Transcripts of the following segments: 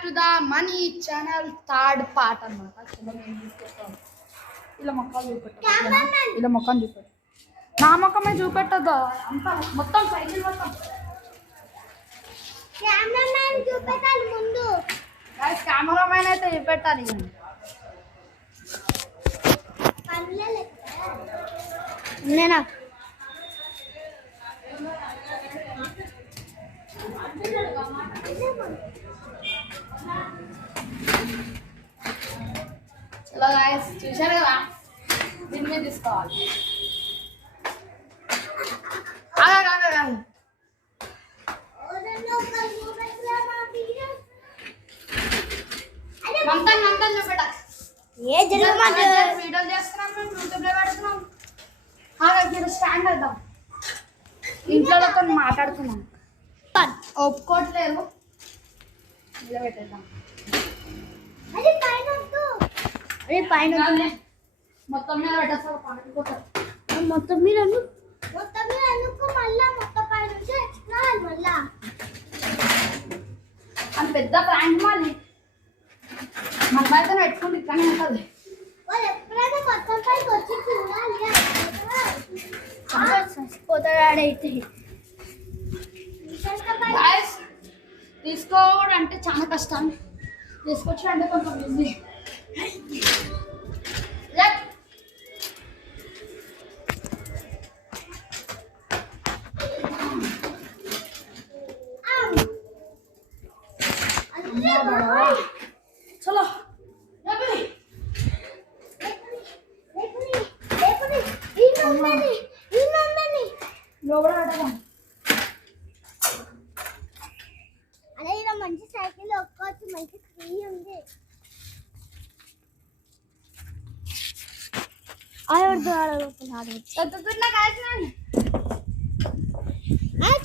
Back to the money channel third part అన్నమాట. ఇలా మొక్కలు చూపెట్టాలి, ఇలా మొక్కలు చూపెట్టు. నా మొక్కమే చూపెట్టద్దు, అంతా మొత్తం సైకిల్ మొత్తం చూపెట్టాలి ముందు. కెమెరామెన్ అయితే చూపెట్టాలి. నేనా చలో గాయస్, చూశారు కదా, దీని మీద తీసుకోవాలి. వీడియో చేస్తున్నాం, యూట్యూబ్ లో పెడుతున్నాం. స్టాండ్ అవుతాం, ఇంట్లో మాట్లాడుతున్నాం, ఒప్పుకోవట్లేదు. నిలబెట్టేద్దాం. పైన మొత్తం మీద పెట్టేస్తారు, పండుకోతారు. మొత్తం మీద మళ్ళా మొత్తం పైన మళ్ళా అది పెద్ద ప్రాంక్. మళ్ళీ మన అయితే పెట్టుకుంటే ఇక్కడనే ఉంటుంది. ఎప్పుడైనా మొత్తం పైకి వచ్చి చచ్చిపోతాడైతే. తీసుకోవడం అంటే చాలా కష్టం, తీసుకొచ్చి అంటే కొంచెం ఈజీ. చలో లోపల పెట్టదాం. అదే ఇలా మంచి సైకిల్ ఒక్కొచ్చి మంచి ఫ్రీ ఉంది.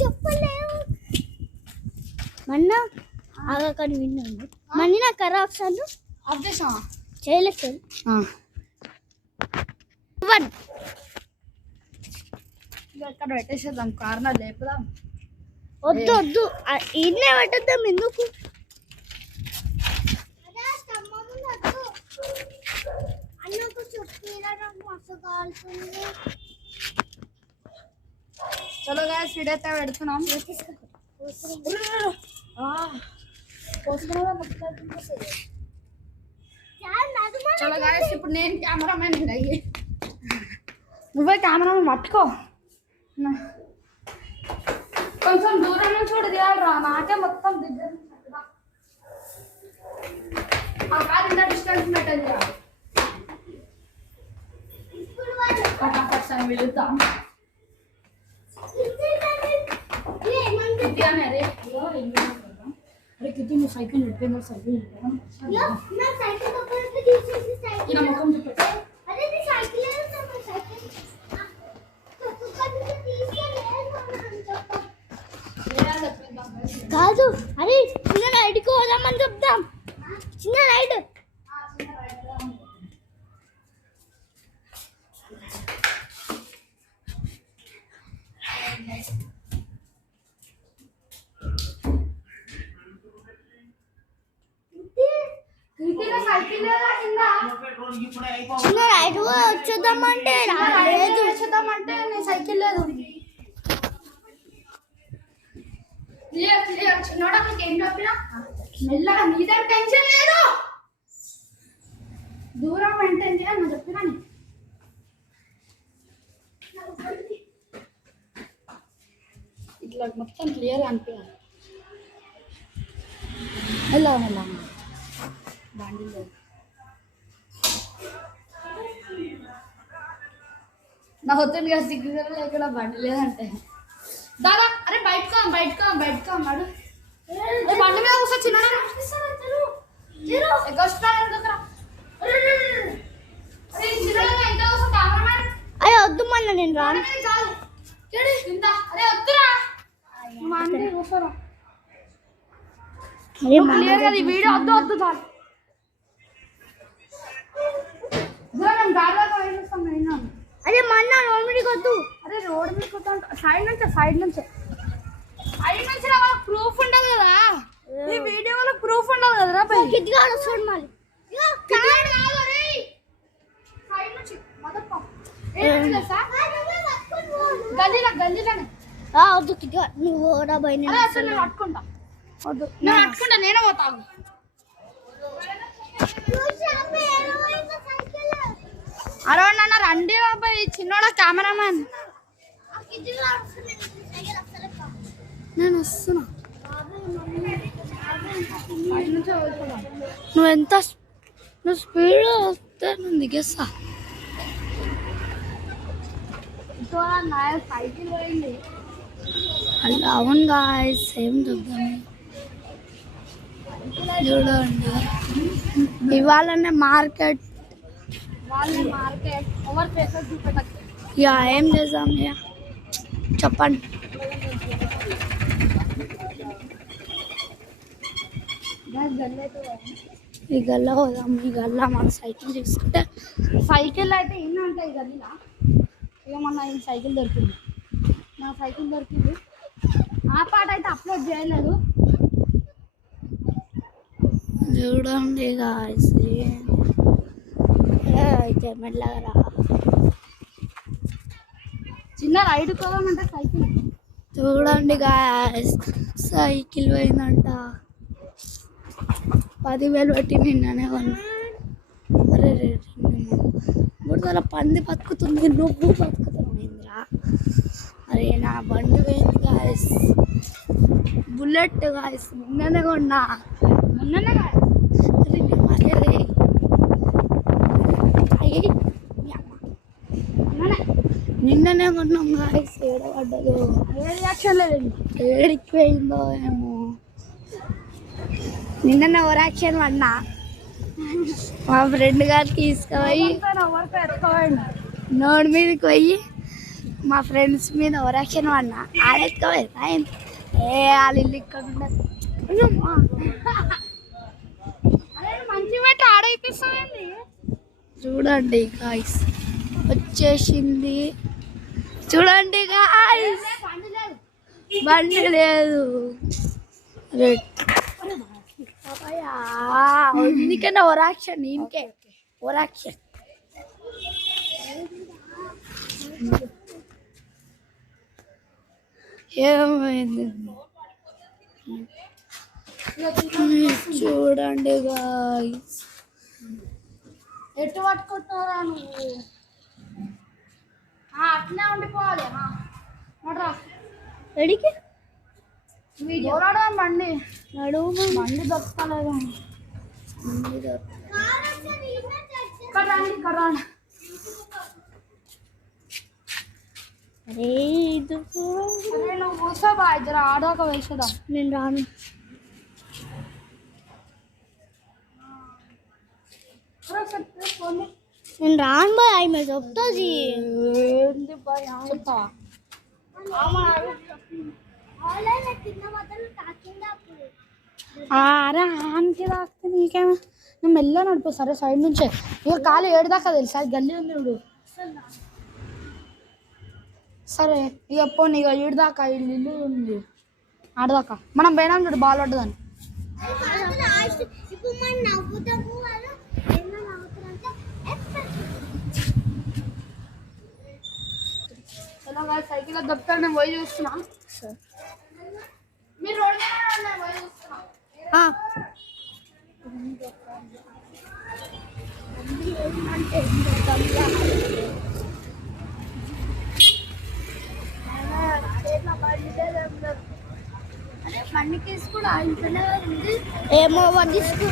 చెప్పలేవు మొన్న అక్కడ విన్నాను. మళ్ళీ నా కర్ర ఆప్షన్ అప్డేషన్ చేయలేదు. ఇక్కడ పెట్టేసేద్దాం, కార్నర్ లేపుదాం. వద్దు వద్దు, ఇన్నే పెట్టద్దాం. ఎందుకు అన్నకు చలో గాయస్, వీడైతే పెడుతున్నాం. చలో గాయస్, ఇప్పుడు నేను కెమెరామెన్ అయ్యి, నువ్వే కెమెరామెన్ పట్టుకో. కొంచెం దూరం నుంచి కూడా తీయాలరా, నాకే మొత్తం దగ్గర ఇంత డిస్టెన్స్ పెట్టదు. వెళుద్దాం. అరే కిట్టి, నువ్వు సైకిల్ నడిపోయిందా? సైకిల్ ఇలా ముఖం చూపెట్టా. కాదు, అరే చిన్న రైడ్కి పోదామని చెప్తాం. చిన్న రైడ్ చిన్న రైడ్ వచ్చేద్దామంటే రాలేదు. వచ్చేద్దామంటే నేను సైకిల్ లేదు. చిన్నోడా ఏం చెప్పినా మెల్లగా, మీద టెన్షన్ లేదు, దూరం మెయింటైన్ చేయాలి. నేను చెప్పినా ఇట్లా మొత్తం క్లియర్గా అనిపించాలి. ఎలా మెల్ల బండి లేదు నా వద్దు కదా, సిగ్గు లేకుండా బండి లేదంటే. దాదా అరే బయటకు అన్నాడు. బండి మీద కూర్చో, చిన్న అరే వద్దు మళ్ళీ నేను రాను. అరే వద్దురా, కూర్చోరా. వీడియో వద్దు చాలు. అరే మన్న రోడ్ మీదకి వద్దు. అరే రోడ్ మీద సైడ్ నుంచి ప్రూఫ్ ఉండదు కదా. ఈ వీడియోలో ప్రూఫ్ ఉండాలి కదరా బై కిట్గా వస్తాడు మళ్ళీ వద్దు కిట్గా నువ్వు రా బై నేను పట్టుకుంటా వద్దు నేను పట్టుకుంటా నేనే పోతాను అరే నాన్న రండి బాబాయ్ చిన్నోడా కెమెరామ్యాన్ నేను వస్తున్నా నువ్వు స్పీడ్ వస్తే నేను దిగేస్తా సైకిల్ పోయింది అలా అవును గాయ్స్ ఏం చెప్దాం చూడండి ఇవాళనే మార్కెట్ ఓవర్ ప్లేసెస్ చూపెట్టచ్చు ఇక ఏం చేద్దాం ఇక చెప్పండి ఈ గల్లా పోదాం ఈ గల్లా మన సైకిల్ తీసుకుంటే సైకిల్ అయితే ఎన్ని ఉంటాయి గల్లీలా ఇక మొన్న ఈ సైకిల్ దొరికింది నా సైకిల్ దొరికింది ఆ పాట అయితే అప్లోడ్ చేయలేదు చూడండి గాయ్స్ మెల్లగా చిన్న రైడ్ కోదామంటే సైకిల్ చూడండి గాయ్స్ సైకిల్ పోయిందంట 10,000 పెట్టి నిన్ననే కొన్నా అరే బుడదల పంది బతుకుతుంది నువ్వు బతుకుతున్నావు ఇంద్రా అరే నా బండి పోయింది గాయస్ బుల్లెట్ గాయస్ నిన్ననే కొన్నా మొన్ననే అరే నిన్ననే కొన్నాం గాయస్ ఏడబడ్డదు ఏ రియాక్షన్ లేదు ఏడికి పోయిందో ఏమో నిన్న ఓవరాక్షన్ పడినా మా ఫ్రెండ్ గారికి తీసుకుపోయి నోడి మీదకి పోయి మా ఫ్రెండ్స్ మీద ఓవరాక్షన్ పడినా ఆడెత్తుకోలేదు ఏ వాళ్ళ ఇల్లు ఇక్కడ ఉండదు మంచి పెట్టి ఆడైపిస్తామండి చూడండి గాయ్స్ వచ్చేసింది చూడండి గాయ్స్ బండి లేదు రెడ్ ఎందుకన్నా ఓరాక్షన్ ఇంకే ఓరాక్షన్ ఏమైంది చూడండి గాయ్స్ ఎటు పట్టుకుంటున్నారా నువ్వు అట్లనే ఉండిపోవాలి రెడీకి బండి నడువు బండి దొరకలేదు అరే నువ్వు కూర్చోబా ఇద్దరు ఆడోక వేసేదా నేను రాను నేను రాను బాయ్ ఆమె చెప్తుంది ఏంది బాయ్ చెప్తావా అరే ఆమెకి తాకితే నీకేమో నువ్వు మెల్ల నడిపో సరే సైడ్ నుంచే ఇక కాలు ఏడుదాకా తెలుసా గల్లీ ఉంది ఇప్పుడు సరే ఇక పోనీ ఇక ఏడుదాకా ఇల్లు ఉంది ఆడదాకా మనం పోయినాం చూడు బాల్ పడ్డదని సైకిల్ దొరుకుతాడు నేను పోయి చూస్తున్నా మీరు రోడ్ పోయి చూస్తున్నా బండి తీసుకుని ఇంట్లోనే ఉంది ఏమో తీసుకో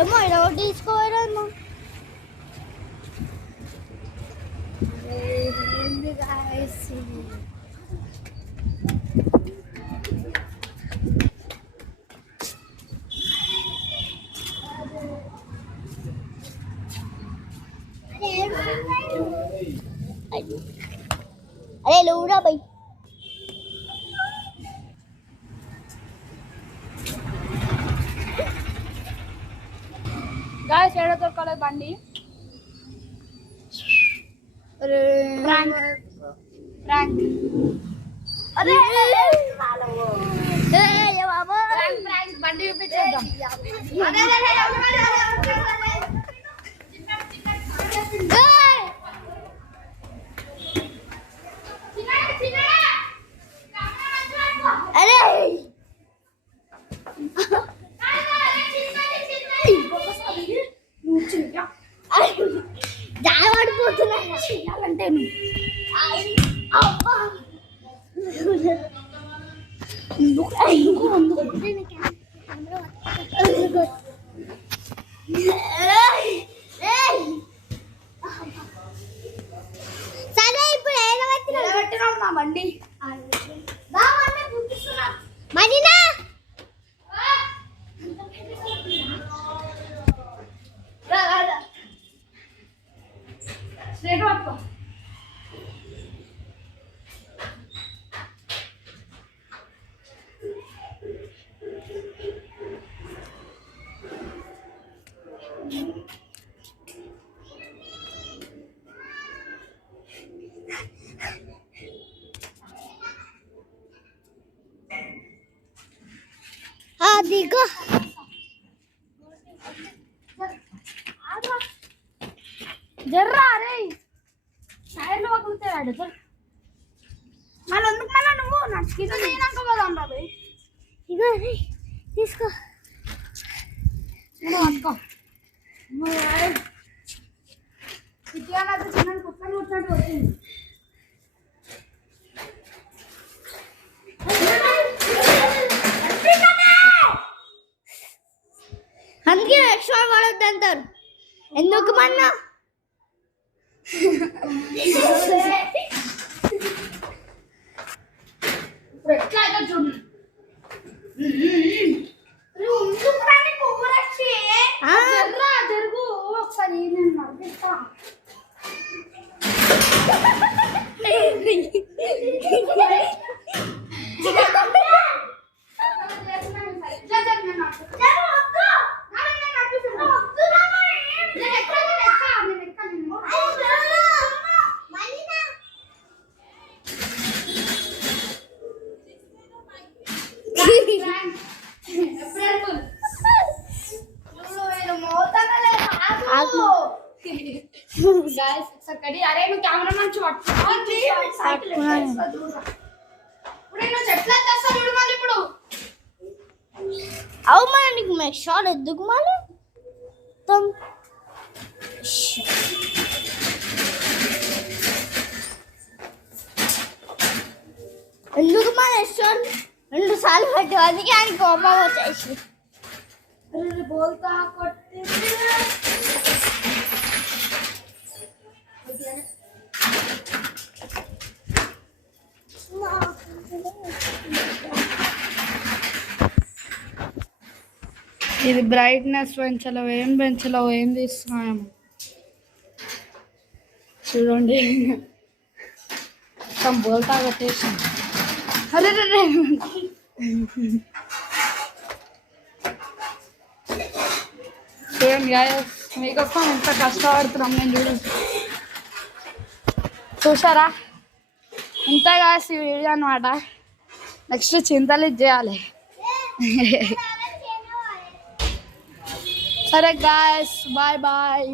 ఏమో ఇలా తీసుకోవాలమ్మా अरे लूड़ा भाई गाइस एड़ा तो कले बंडी अरे प्रैंक प्रैंक अरे ये बाबा प्रैंक प्रैंक బండి చూపించేద్దాం. అరే జాయపడిపోతున్నా చేయాలంటే సరే ఇప్పుడు పెట్టినాం నా బండి. మదీనా స్ట్రైట్ పట్టుకో. దిగో జర్రా అరే సైడ్లో వదులుతాడు సార్. మళ్ళీ ఎందుకు మళ్ళీ నువ్వు నచ్చితే తినాక పోదాం బాబాయ్. ఇగో రే తీసుకో పట్టుకో. ఇటీవల చిన్న కుక్కలు కొట్టినట్టు వచ్చింది. అందుకే ఎక్స్ట్రా వాడొద్దు అంటారు. ఎందుకు మన్నా ఇప్పుడు ఎట్లా అయితే చూడు. జరుగు ఒకసారి నేను నడిపిస్తా. అరే నువ్వు కెమెరా నుంచి చెట్ల చూడు మళ్ళీ ఇప్పుడు. అవు మన నీకు మే షాట్ ఎందుకు మళ్ళీ ఎందుకు మన షాట్ 2 సార్లు పట్టి అందుకే ఆయన కోపం వచ్చేసి బోల్తా కొట్టి ఇది బ్రైట్నెస్ పెంచలేవు, ఏం పెంచలేవు, ఏం తీస్తున్నాము చూడండి. మొత్తం బోల్తా కొట్టేసి అరే చూడండి గాయస్, మీకోసం ఎంత కష్టపడుతున్నాం నేను చూడండి. చూసారా ఇంత గాయస్ ఈ వీడియో అనమాట. నెక్స్ట్ చింతలు చేయాలి. సరే గాయస్, బాయ్ బాయ్.